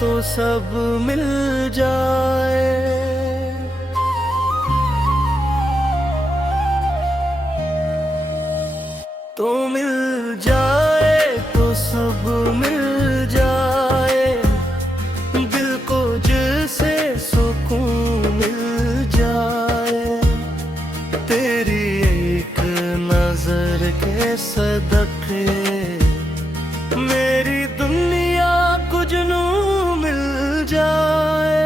तो सब मिल जाए। तो मिल जाए तो सब मिल जाए, दिल को जिससे सुकून मिल जाए। तेरी एक नजर के सदके मेरी दुनिया को जुनू मिल जाए।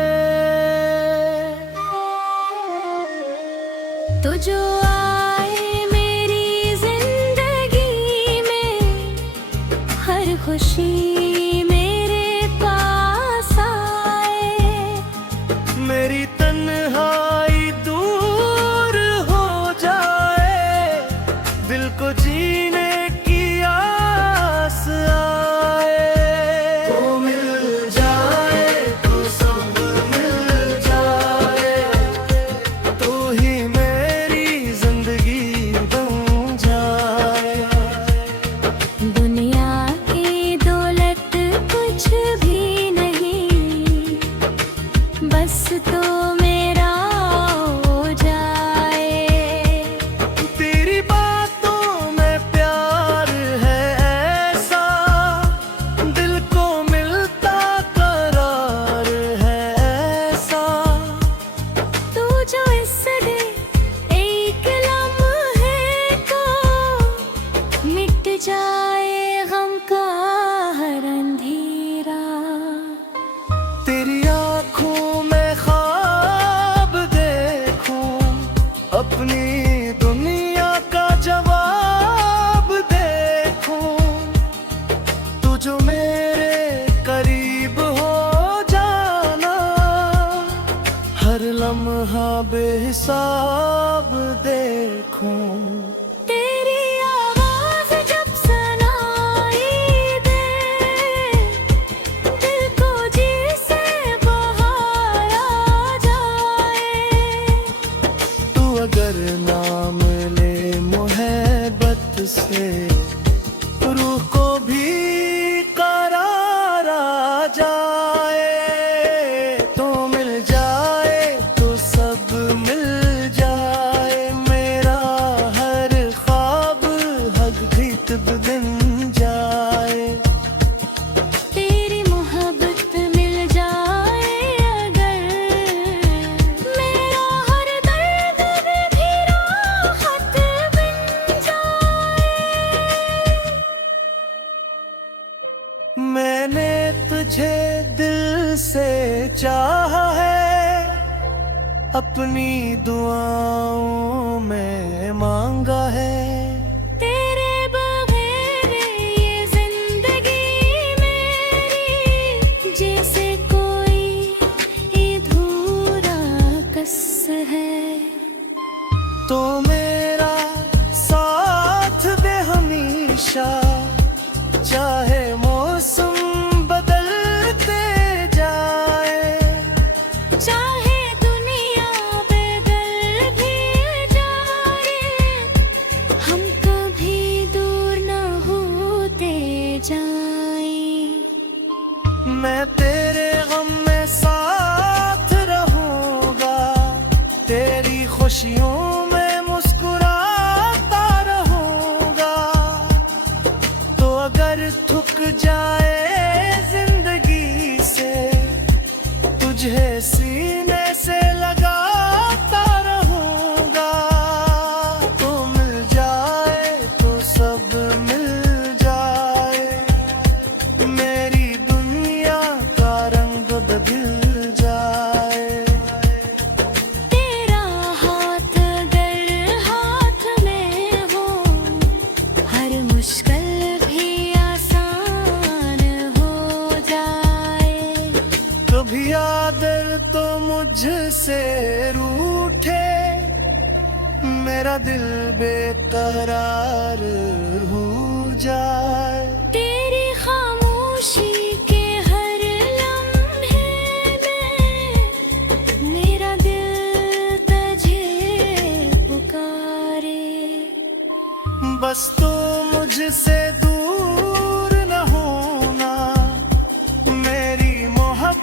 तो जो आए मेरी जिंदगी में, हर खुशी मेरे पास आए। मेरी तन्हाई दूर हो जाए, दिल को जीने की आस आए। तो मिल जाए तो सब मिल जाए, तू ही मेरी जिंदगी बन जाए। दुनिया की दौलत कुछ भी नहीं, बस तो मेरा हो जाए। तेरी बातों में प्यार है ऐसा, दिल को मिलता करार है ऐसा। तू जो इस दे एक लम्हे को, मिट जाए गम का हर अंधेरा। तेरी आँखों में ख्वाब देखूं, अपनी दुनिया का जवाब देखूं। तू जो मेरे करीब हो जाना, हर लम्हा बेहिसाब देखूं। तेरी आवाज जब सुनाई दे, दिल को जिसे बहार आ जाए। तू अगर नाम ले मोहब्बत से, रूह को भी करार आ जाए। तो मिल जाए तो सब मिल जाए, मेरा हर ख्वाब हक भीत बन जाए। तेरी मोहब्बत मिल जाए अगर, मेरा हर दर्द भी राहत बन जाए। मैंने तुझे दिल से चाहा है, अपनी दुआओं में मांगा है। तेरे बगैर ये जिंदगी मेरी, जैसे कोई अधूरा कस है। तो मेरा साथ दे हमेशा, चाहे मौसम बदलते जाए। चाहे दुनिया बदल भी जाए, हम कभी दूर न होते जाए। मैं तेरे गम में साथ रहूंगा, तेरी खुशियों में मुस्कुराता रहूंगा। तो अगर थक जाए जिंदगी से, तुझे सीने से लगाता रहूंगा। तो मिल जाए तो सब मिल जाए, मेरी दुनिया का रंग बदल जाए। तेरा हाथ अगर हाथ में हो, हर मुश्किल भी आसान हो जाए। कभी आदर तो मुझसे रूठे, मेरा दिल बेकरार हो जाए। तेरी खामोशी के हर लम्हे में, मेरा दिल तुझे पुकारे। बस तो मुझसे दूर न होना, मेरी मोहब्बत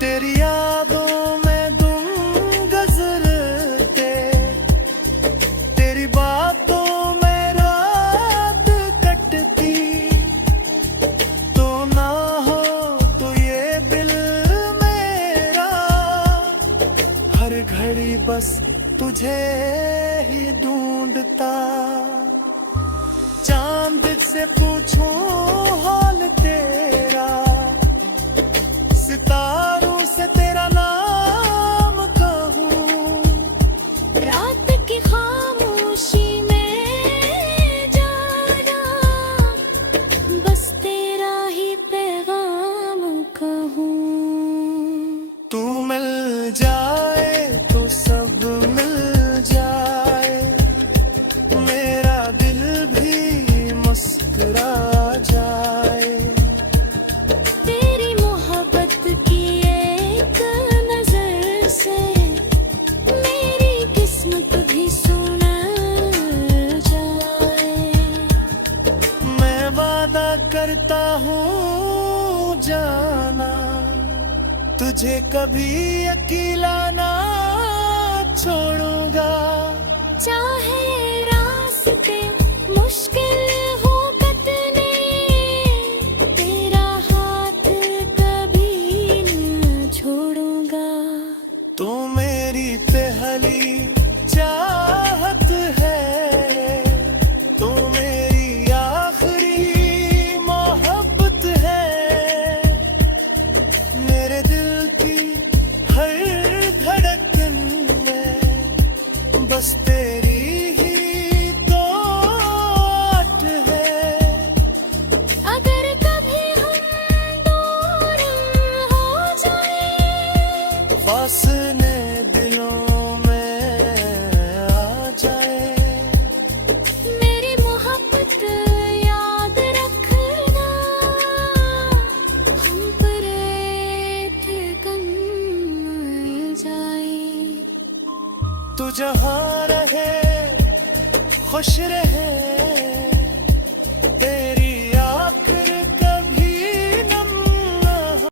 तेरी यादों में गुम गुजरते, तेरी बातों में रात कटती, तो ना हो तो ये दिल मेरा हर घड़ी बस तुझे ही ढूंढता। चांद से पूछूं हाल तेरा, सितारों से तेरा नाम कहूं, रात की खामोशी में जाना, बस तेरा ही पैगाम कहूँ। तू मिल जाए तो सब मिल जाए, मेरा दिल भी मुस्कुरा जाए। तेरी मोहब्बत की एक नजर से मेरी किस्मत भी सुलझ जाए। मैं वादा करता हूँ जाना, तुझे कभी अकेला ना छोड़ूंगा। चाहे रास्ते मुश्किल हो कतने, तेरा हाथ कभी न छोड़ूंगा। तू मेरी पहली चाहत है, तू मेरी आखिरी मोहब्बत है, मेरे दिल की हर धड़कन में बस तेरी ही तो आट है। अगर कभी हम दूर हो जाए, फासले दिलों में आ जाए, मेरी मोहब्बत याद रखना, हम पर ठिकन जाए। तू जहाँ रहे खुश रहे, तेरे